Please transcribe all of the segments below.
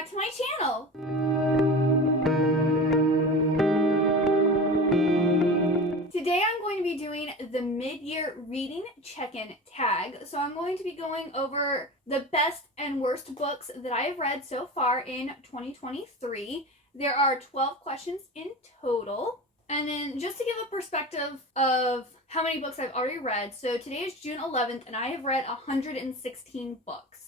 back to my channel! Today I'm going to be doing the mid-year reading check-in tag. So I'm going to be going over the best and worst books that I have read so far in 2023. There are 12 questions in total. And then just to give a perspective of how many books I've already read. So today is June 11th and I have read 116 books.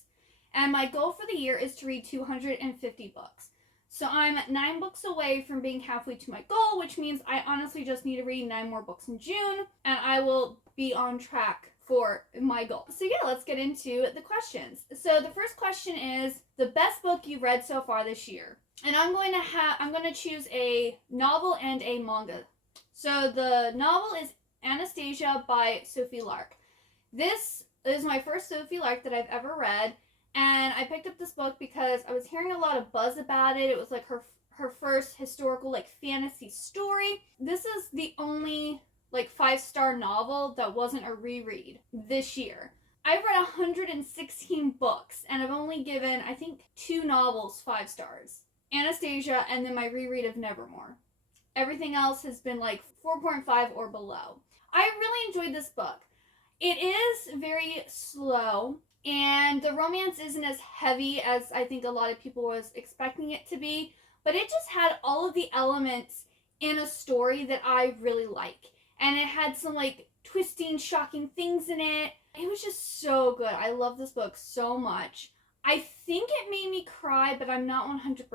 And my goal for the year is to read 250 books. So I'm 9 books away from being halfway to my goal, which means I honestly just need to read 9 more books in June, and I will be on track for my goal. So yeah, let's get into the questions. So the first question is the best book you've read so far this year. And I'm going to choose a novel and a manga. So the novel is Anastasia by Sophie Lark. This is my first Sophie Lark that I've ever read. And I picked up this book because I was hearing a lot of buzz about it. It was like her first historical fantasy story. This is the only 5-star novel that wasn't a reread this year. I've read 116 books and I've only given, I think, 2 novels 5 stars. Anastasia and then my reread of Nevermore. Everything else has been 4.5 or below. I really enjoyed this book. It is very slow. And the romance isn't as heavy as I think a lot of people was expecting it to be. But it just had all of the elements in a story that I really like. And it had some twisting, shocking things in it. It was just so good. I love this book so much. I think it made me cry, but I'm not 100%.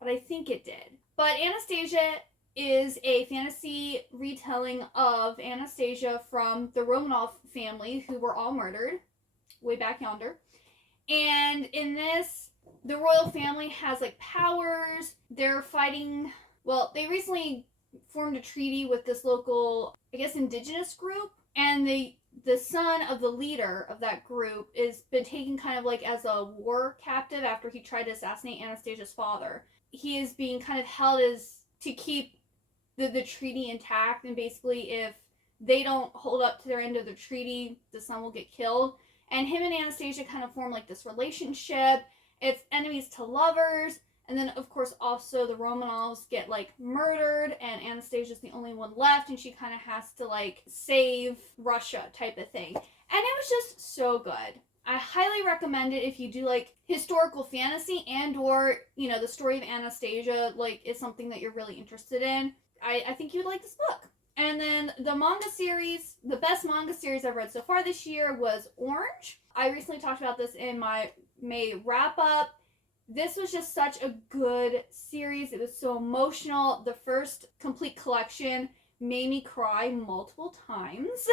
But I think it did. But Anastasia is a fantasy retelling of Anastasia from the Romanov family who were all murdered way back yonder. And in this, the royal family has powers. They're fighting, they recently formed a treaty with this local, I guess, indigenous group, and the son of the leader of that group is been taken kind of as a war captive after he tried to assassinate Anastasia's father. He is being kind of held as to keep the treaty intact, and basically if they don't hold up to their end of the treaty, the son will get killed. And him and Anastasia kind of form this relationship. It's enemies to lovers. And then, of course, also the Romanovs get murdered. And Anastasia's the only one left. And she kind of has to save Russia type of thing. And it was just so good. I highly recommend it if you do historical fantasy and or, the story of Anastasia is something that you're really interested in. I think you'd like this book. And then the manga series, the best manga series I've read so far this year was Orange. I recently talked about this in my May wrap-up. This was just such a good series. It was so emotional. The first complete collection made me cry multiple times.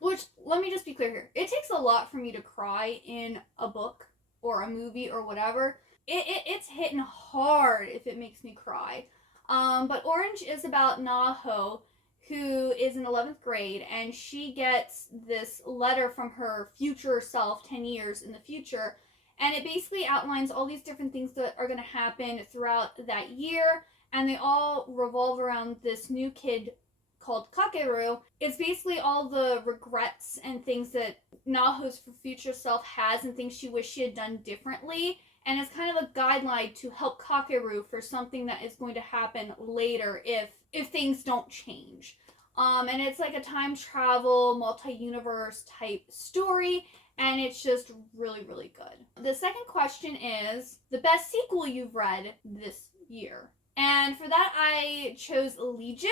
Which, let me just be clear here. It takes a lot for me to cry in a book or a movie or whatever. It's hitting hard if it makes me cry. But Orange is about Naho, who is in 11th grade, and she gets this letter from her future self 10 years in the future, and it basically outlines all these different things that are going to happen throughout that year, and they all revolve around this new kid called Kakeru. It's basically all the regrets and things that Naho's future self has and things she wished she had done differently. And it's kind of a guideline to help Kakeru for something that is going to happen later if things don't change. And it's a time travel, multi-universe type story. And it's just really, really good. The second question is the best sequel you've read this year. And for that, I chose Legion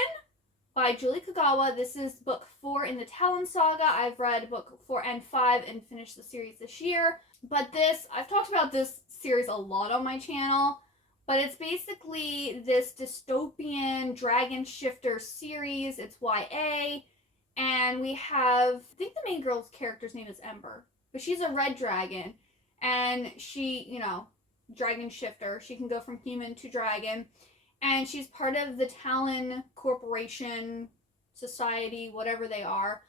by Julie Kagawa. This is book 4 in the Talon Saga. I've read book 4 and 5 and finished the series this year. But I've talked about this series a lot on my channel, but it's basically this dystopian dragon shifter series. It's YA, and we have, I think the main girl's character's name is Ember, but she's a red dragon, and she, dragon shifter. She can go from human to dragon, and she's part of the Talon Corporation, Society, whatever they are,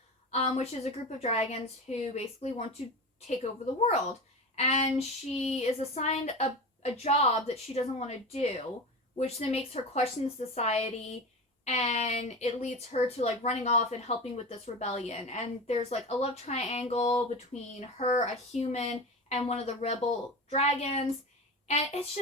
which is a group of dragons who basically want to take over the world. And she is assigned a job that she doesn't want to do, which then makes her question society, and it leads her to running off and helping with this rebellion. And there's a love triangle between her, a human, and one of the rebel dragons. And it's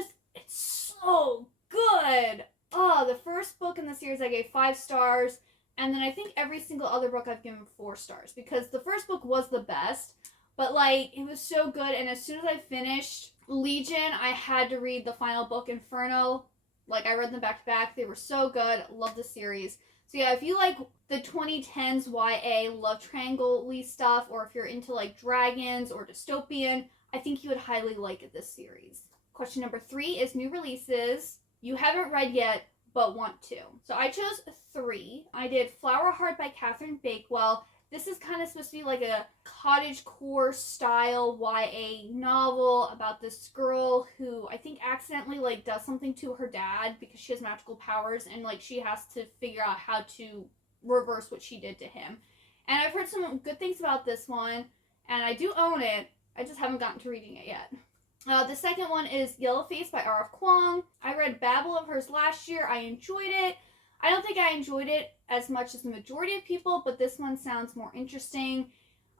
so good. Oh, the first book in the series I gave 5 stars, and then I think every single other book I've given 4 stars, because the first book was the best, but like, it was so good. And as soon as I finished Legion, I had to read the final book, Inferno. Like, I read them back to back. They were so good. Love the series. So yeah, if you like the 2010s YA love triangle-y stuff, or if you're into like dragons or dystopian, I think you would highly like this series. Question number 3 is new releases you haven't read yet but want to. So I chose 3. I did Flower Heart by Catherine Bakewell. This is kind of supposed to be like a cottagecore style YA novel about this girl who I think accidentally like does something to her dad because she has magical powers, and like she has to figure out how to reverse what she did to him. And I've heard some good things about this one, and I do own it. I just haven't gotten to reading it yet. The second one is Yellowface by R.F. Kuang. I read Babel of hers last year. I enjoyed it. I don't think I enjoyed it as much as the majority of people, but this one sounds more interesting.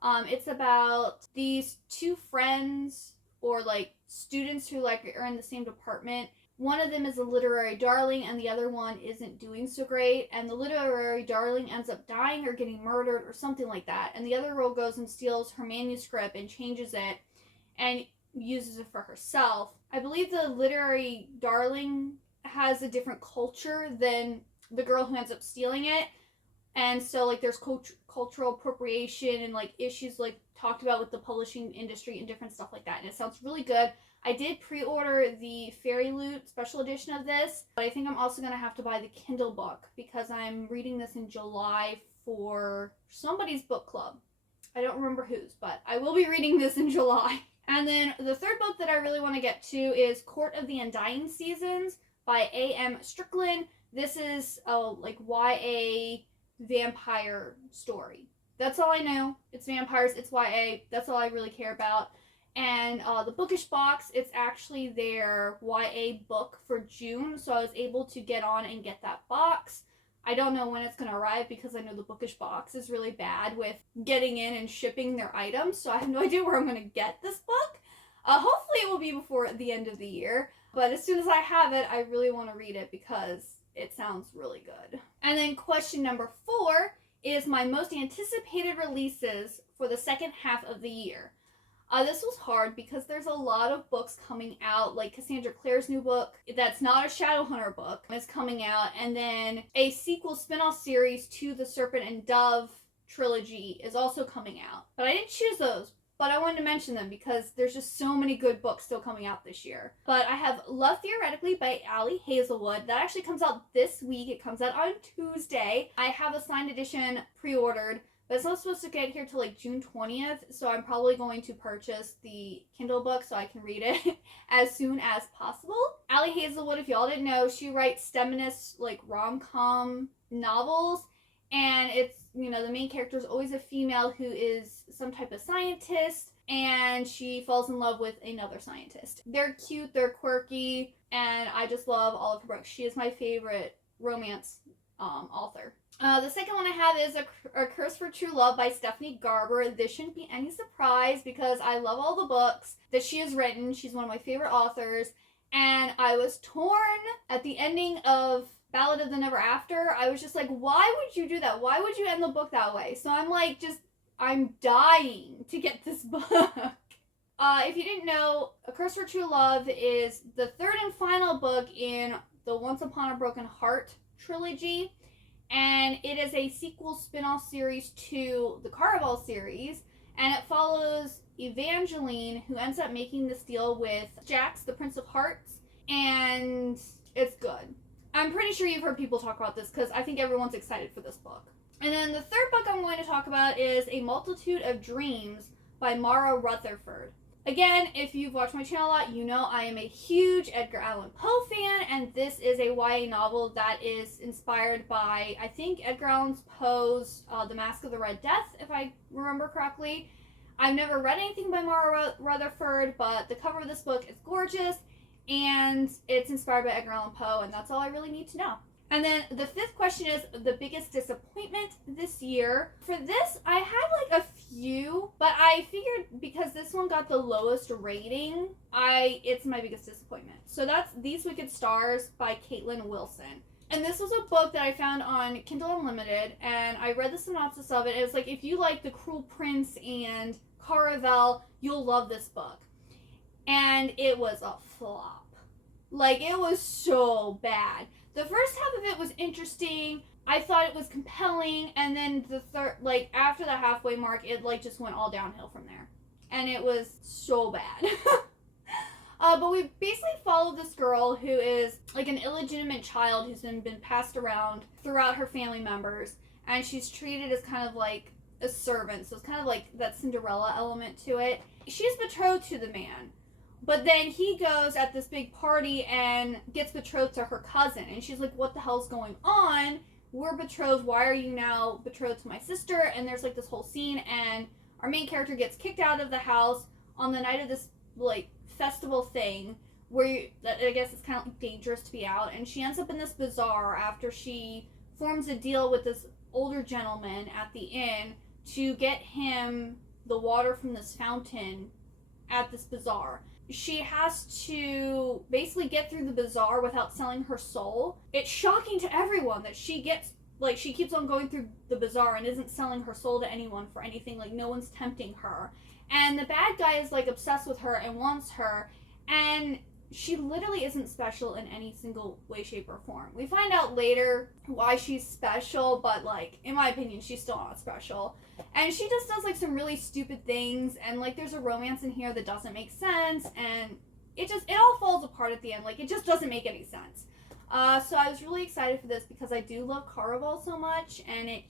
It's about these 2 friends, or like students who like are in the same department. One of them is a literary darling and the other one isn't doing so great, and the literary darling ends up dying or getting murdered or something like that, and the other girl goes and steals her manuscript and changes it and uses it for herself. I believe the literary darling has a different culture than the girl who ends up stealing it, and so like there's cultural appropriation and like issues like talked about with the publishing industry and different stuff like that, and it sounds really good. I did pre-order the Fairy Loot special edition of this, but I think I'm also going to have to buy the Kindle book because I'm reading this in July for somebody's book club. I don't remember whose, but I will be reading this in July. And then the third book that I really want to get to is Court of the Undying Seasons by A.M. Strickland. This is a like YA vampire story. That's all I know. It's vampires, it's YA. That's all I really care about. And the Bookish box, it's actually their YA book for June, so I was able to get on and get that box. I don't know when it's going to arrive because I know the Bookish box is really bad with getting in and shipping their items, so I have no idea where I'm going to get this book. Hopefully it will be before the end of the year, but as soon as I have it, I really want to read it because it sounds really good. And then question number 4 is my most anticipated releases for the second half of the year. This was hard because there's a lot of books coming out, like Cassandra Clare's new book that's not a Shadowhunter book is coming out, and then a sequel spin-off series to the Serpent and Dove trilogy is also coming out. But I didn't choose those, but I wanted to mention them because there's just so many good books still coming out this year. But I have Love Theoretically by Ali Hazelwood. That actually comes out this week. It comes out on Tuesday. I have a signed edition pre-ordered, but it's not supposed to get here till like June 20th, so I'm probably going to purchase the Kindle book so I can read it as soon as possible. Ali Hazelwood, if y'all didn't know, she writes feminist like rom-com novels, and it's, you know, the main character is always a female who is some type of scientist, and she falls in love with another scientist. They're cute, they're quirky, and I just love all of her books. She is my favorite romance author. The second one I have is a Curse for True Love by Stephanie Garber. This shouldn't be any surprise because I love all the books that she has written. She's one of my favorite authors, and I was torn at the ending of Ballad of the Never After. I was just like, why would you do that? Why would you end the book that way? So I'm like, I'm dying to get this book. If you didn't know, A Curse for True Love is the third and final book in the Once Upon a Broken Heart trilogy, and it is a sequel spin-off series to the Caraval series, and it follows Evangeline, who ends up making this deal with Jax, the Prince of Hearts, and it's good. I'm pretty sure you've heard people talk about this because I think everyone's excited for this book. And then the third book I'm going to talk about is A Multitude of Dreams by Mara Rutherford. Again, if you've watched my channel a lot, you know I am a huge Edgar Allan Poe fan, and this is a YA novel that is inspired by, I think, Edgar Allan Poe's The Mask of the Red Death, if I remember correctly. I've never read anything by Mara Rutherford, but the cover of this book is gorgeous, and it's inspired by Edgar Allan Poe, and that's all I really need to know. And then the fifth question is the biggest disappointment this year. For this, I had like a few, but I figured because this one got the lowest rating, it's my biggest disappointment. So that's These Wicked Stars by Caitlin Wilson. And this was a book that I found on Kindle Unlimited, and I read the synopsis of it. It was like, if you like The Cruel Prince and Caraval, you'll love this book. And it was a flop. Like, it was so bad. The first half of it was interesting. I thought it was compelling, and then the third, like, after the halfway mark, it, like, just went all downhill from there. And it was so bad. But we basically followed this girl who is, like, an illegitimate child who's been passed around throughout her family members, and she's treated as kind of, like, a servant, so it's kind of like that Cinderella element to it. She's betrothed to the man. But then he goes at this big party and gets betrothed to her cousin. And she's like, what the hell's going on? We're betrothed. Why are you now betrothed to my sister? And there's like this whole scene. And our main character gets kicked out of the house on the night of this like festival thing where I guess it's kind of like dangerous to be out. And she ends up in this bazaar after she forms a deal with this older gentleman at the inn to get him the water from this fountain at this bazaar. She has to basically get through the bazaar without selling her soul. It's shocking to everyone that she keeps on going through the bazaar and isn't selling her soul to anyone for anything. Like, no one's tempting her. And the bad guy is, like, obsessed with her and wants her. And she literally isn't special in any single way, shape, or form. We find out later why she's special, but, like, in my opinion, she's still not special. And she just does, like, some really stupid things, and, like, there's a romance in here that doesn't make sense, and it all falls apart at the end. Like, it just doesn't make any sense. So I was really excited for this because I do love Caraval so much, and it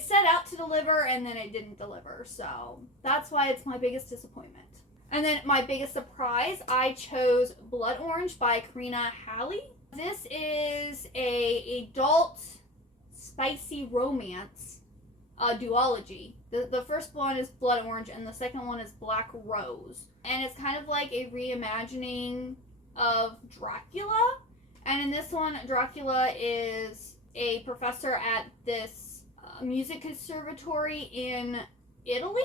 set out to deliver, and then it didn't deliver. So that's why it's my biggest disappointment. And then my biggest surprise, I chose Blood Orange by Karina Halley. This is a adult spicy romance duology. The first one is Blood Orange and the second one is Black Rose. And it's kind of like a reimagining of Dracula. And in this one, Dracula is a professor at this music conservatory in Italy.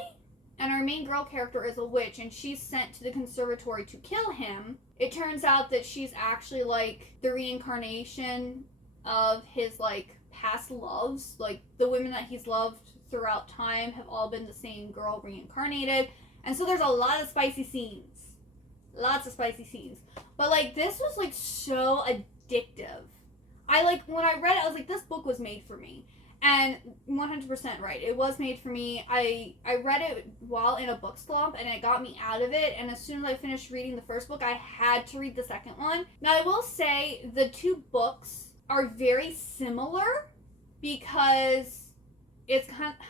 And our main girl character is a witch, and she's sent to the conservatory to kill him. It turns out that she's actually, like, the reincarnation of his, like, past loves. Like, the women that he's loved throughout time have all been the same girl reincarnated. And so there's a lot of spicy scenes. Lots of spicy scenes. But, like, this was, like, so addictive. When I read it, I was like, this book was made for me. And 100% right. It was made for me. I read it while in a book slump, and it got me out of it. And as soon as I finished reading the first book, I had to read the second one. Now, I will say the two books are very similar because it's kind of,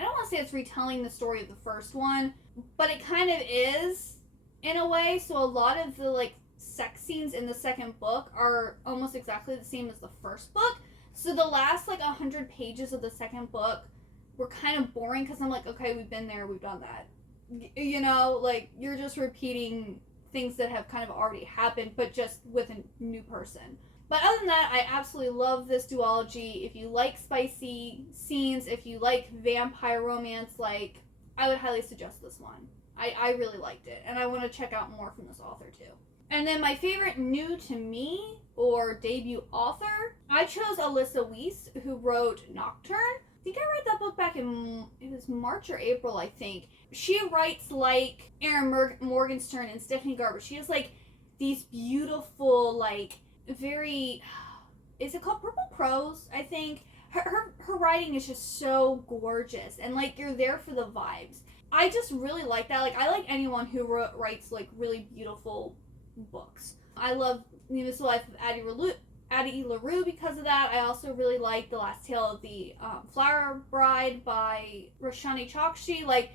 I don't want to say it's retelling the story of the first one, but it kind of is in a way. So a lot of the, like, sex scenes in the second book are almost exactly the same as the first book. So the last, like, 100 pages of the second book were kind of boring because I'm like, okay, we've been there, we've done that. You know, like, you're just repeating things that have kind of already happened, but just with a new person. But other than that, I absolutely love this duology. If you like spicy scenes, if you like vampire romance, like, I would highly suggest this one. I really liked it, and I want to check out more from this author, too. And then my favorite new to me or debut author, I chose Alyssa Weiss, who wrote Nocturne. I think I read that book back in, it was March or April, I think. She writes like Erin Morgenstern and Stephanie Garber. She has like these beautiful, like, very, is it called purple prose, I think? Her writing is just so gorgeous, and like you're there for the vibes. I just really like that. Like, I like anyone who writes like really beautiful books. I love The Invisible Life of Addie LaRue because of that. I also really like The Last Tale of the Flower Bride by Roshani Chokshi. Like,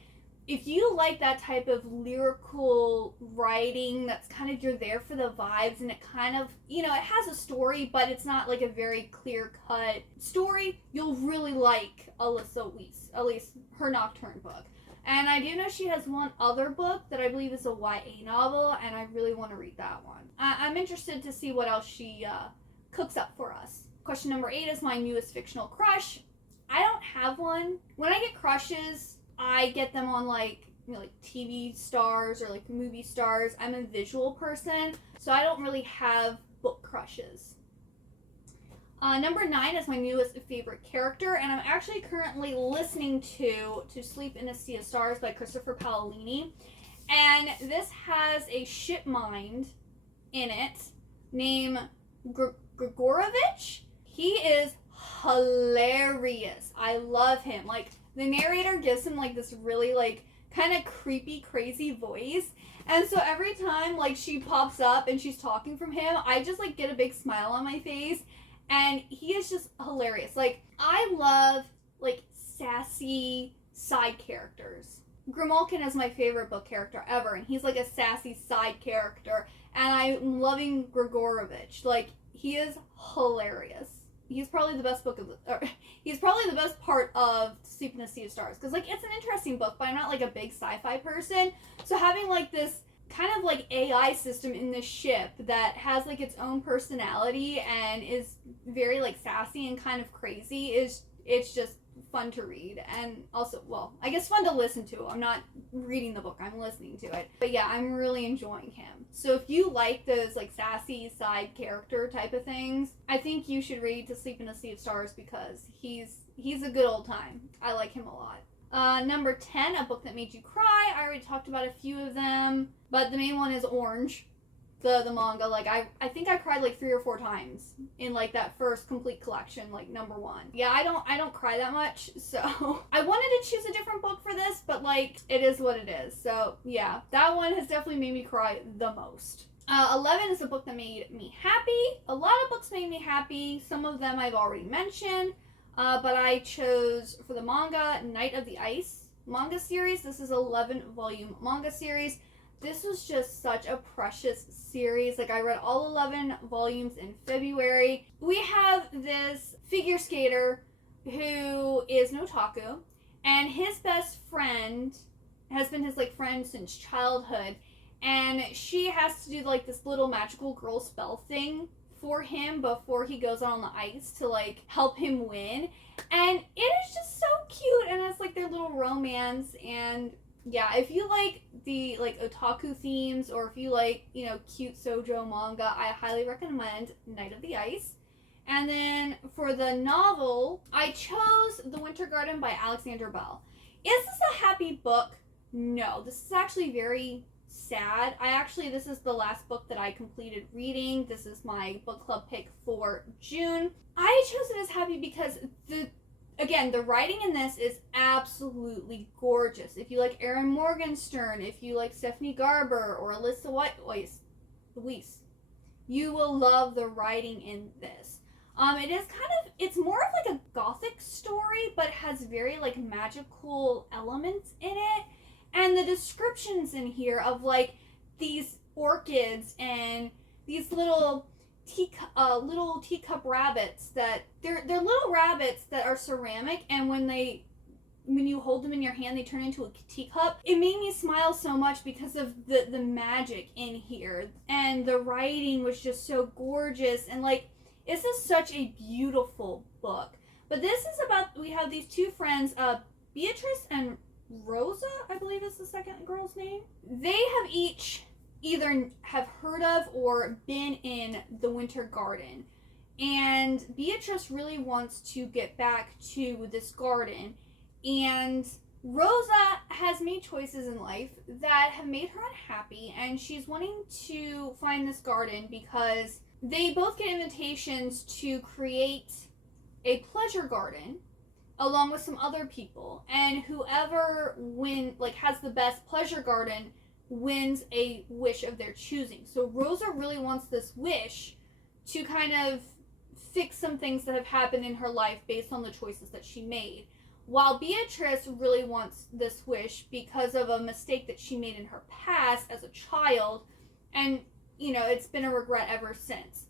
if you like that type of lyrical writing that's kind of, you're there for the vibes, and it kind of, you know, it has a story, but it's not like a very clear-cut story, you'll really like Alyssa Weiss, at least her Nocturne book. And I do know she has one other book that I believe is a YA novel, and I really want to read that one. I'm interested to see what else she cooks up for us. Question number 8 is my newest fictional crush. I don't have one. When I get crushes, I get them on like TV stars or like movie stars. I'm a visual person, so I don't really have book crushes. Number 9 is my newest favorite character, and I'm actually currently listening to Sleep in a Sea of Stars by Christopher Paolini. And this has a ship mind in it named Grigorovich. He is hilarious. I love him. Like, the narrator gives him like this really like kind of creepy, crazy voice. And so every time like she pops up and she's talking from him, I just like get a big smile on my face. And he is just hilarious. Like, I love like sassy side characters. Grimalkin is my favorite book character ever, and he's like a sassy side character. And I'm loving Grigorovich. Like, he is hilarious. He's probably the best he's probably the best part of Sleep in the Sea of Stars, because like it's an interesting book, but I'm not like a big sci-fi person. So having like this kind of like AI system in this ship that has like its own personality and is very like sassy and kind of crazy it's just fun to read, and also, well, I guess fun to listen to. I'm not reading the book, I'm listening to it. But yeah, I'm really enjoying him. So if you like those like sassy side character type of things, I think you should read To Sleep in a Sea of Stars, because he's a good old time. I like him a lot. Number 10, a book that made you cry. I already talked about a few of them, but the main one is Orange, the manga. Like, I think I cried like 3 or 4 times in like that first complete collection, like number 1. Yeah, I don't cry that much, so I wanted to choose a different book for this, but like it is what it is. So yeah, that one has definitely made me cry the most. 11 is a book that made me happy. A lot of books made me happy. Some of them I've already mentioned. But I chose for the manga Night of the Ice manga series. This is 11-volume manga series. This was just such a precious series. Like, I read all 11 volumes in February. We have this figure skater who is an otaku, and his best friend has been his like friend since childhood, and she has to do like this little magical girl spell thing for him before he goes on the ice to like help him win. And it is just so cute, and it's like their little romance. And yeah, if you like the like otaku themes, or if you like, you know, cute shoujo manga, I highly recommend Night of the Ice. And then for the novel, I chose The Winter Garden by Alexander Bell. Is this a happy book? No, this is actually very sad. This is the last book that I completed reading. This is my book club pick for June. I chose it as happy because the writing in this is absolutely gorgeous. If you like Erin Morgenstern, if you like Stephanie Garber or Alyssa Louise, you will love the writing in this. It's more of like a gothic story, but has very like magical elements in it. And the descriptions in here of like these orchids and these little teacup rabbits, that they're little rabbits that are ceramic, and when you hold them in your hand, they turn into a teacup. It made me smile so much because of the magic in here, and the writing was just so gorgeous. And like, this is such a beautiful book. But this is about, we have these 2 friends, Beatrice and Rosa, I believe is the second girl's name. They have each either have heard of or been in the Winter Garden. And Beatrice really wants to get back to this garden. And Rosa has made choices in life that have made her unhappy. And she's wanting to find this garden because they both get invitations to create a pleasure garden along with some other people, and whoever has the best pleasure garden wins a wish of their choosing. So Rosa really wants this wish to kind of fix some things that have happened in her life based on the choices that she made, while Beatrice really wants this wish because of a mistake that she made in her past as a child, and you know, it's been a regret ever since.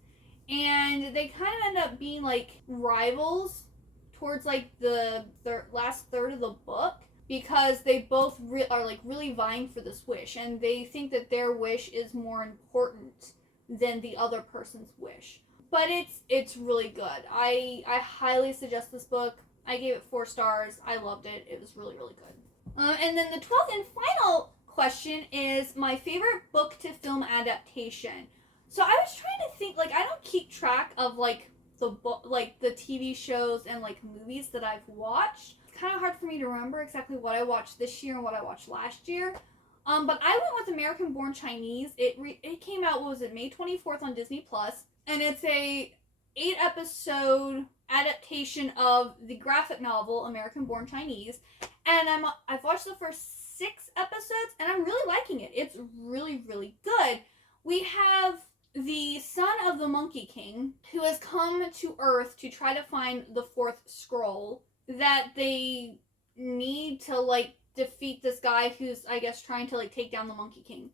And they kind of end up being like rivals towards like the last third of the book, because they both are like really vying for this wish, and they think that their wish is more important than the other person's wish. but it's really good. I highly suggest this book. I gave it 4 stars. I loved it. It was really, really good. And then the 12th and final question is my favorite book to film adaptation. So I was trying to think, like, I don't keep track of like the book, like the TV shows and like movies that I've watched. It's kind of hard for me to remember exactly what I watched this year and what I watched last year. But I went with Americanborn Chinese. It came out, what was it, May 24th on Disney Plus, and it's a 8-episode adaptation of the graphic novel Americanborn Chinese. And I've watched the first 6 episodes, and I'm really liking it. It's really, really good. We have the son of the Monkey King who has come to Earth to try to find the 4th scroll that they need to like defeat this guy who's, I guess, trying to like take down the Monkey King.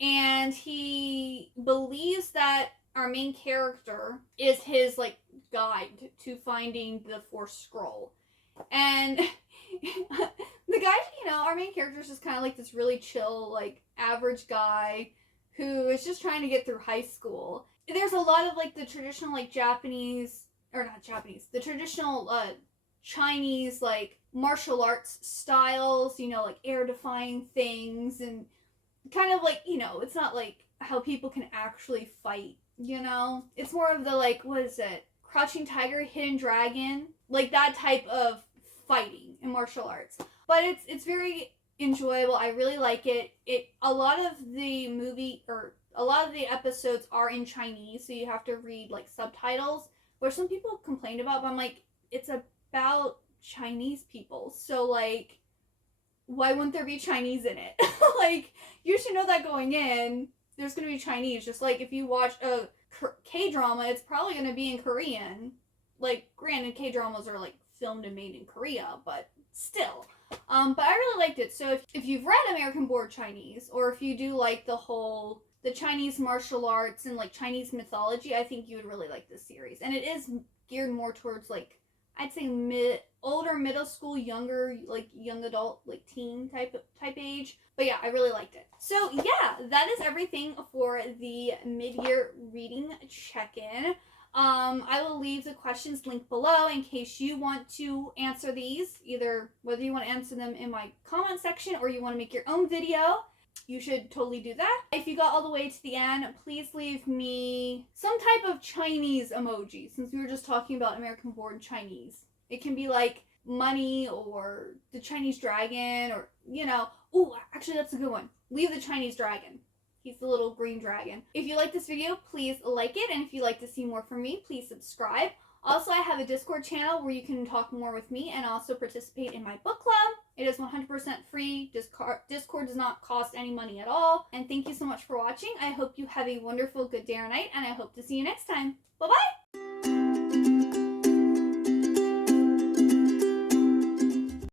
And he believes that our main character is his like guide to finding the 4th scroll. And the guy, our main character is just kind of like this really chill, like average guy who is just trying to get through high school. There's a lot of like the traditional like the traditional Chinese like martial arts styles, like air defying things, and kind of like, it's not like how people can actually fight, It's more of the like, what is it? Crouching Tiger, Hidden Dragon, like that type of fighting in martial arts. But it's very enjoyable. I really like it. A lot of the episodes are in Chinese, so you have to read like subtitles, which some people complained about, but I'm like, it's about Chinese people, so like, why wouldn't there be Chinese in it? Like, you should know that going in, there's gonna be Chinese. Just like if you watch a K-drama, it's probably gonna be in Korean. Like, granted, K-dramas are like filmed and made in Korea, but still. But I really liked it. So if you've read Americanborn Chinese, or if you do like the Chinese martial arts and like Chinese mythology, I think you would really like this series. And it is geared more towards like, I'd say older middle school, younger, like young adult, like teen type age. But yeah, I really liked it. So yeah, that is everything for the mid-year reading check-in. I will leave the questions linked below in case you want to answer these, either whether you want to answer them in my comment section or you want to make your own video. You should totally do that. If you got all the way to the end, please leave me some type of Chinese emoji, since we were just talking about Americanborn Chinese. It can be like money or the Chinese dragon, or, ooh, actually that's a good one. Leave the Chinese dragon. He's the little green dragon. If you like this video, please like it, and if you'd like to see more from me, please subscribe. Also, I have a Discord channel where you can talk more with me and also participate in my book club. It is 100% free. Discord does not cost any money at all. And thank you so much for watching. I hope you have a wonderful good day or night, and I hope to see you next time. Bye-bye!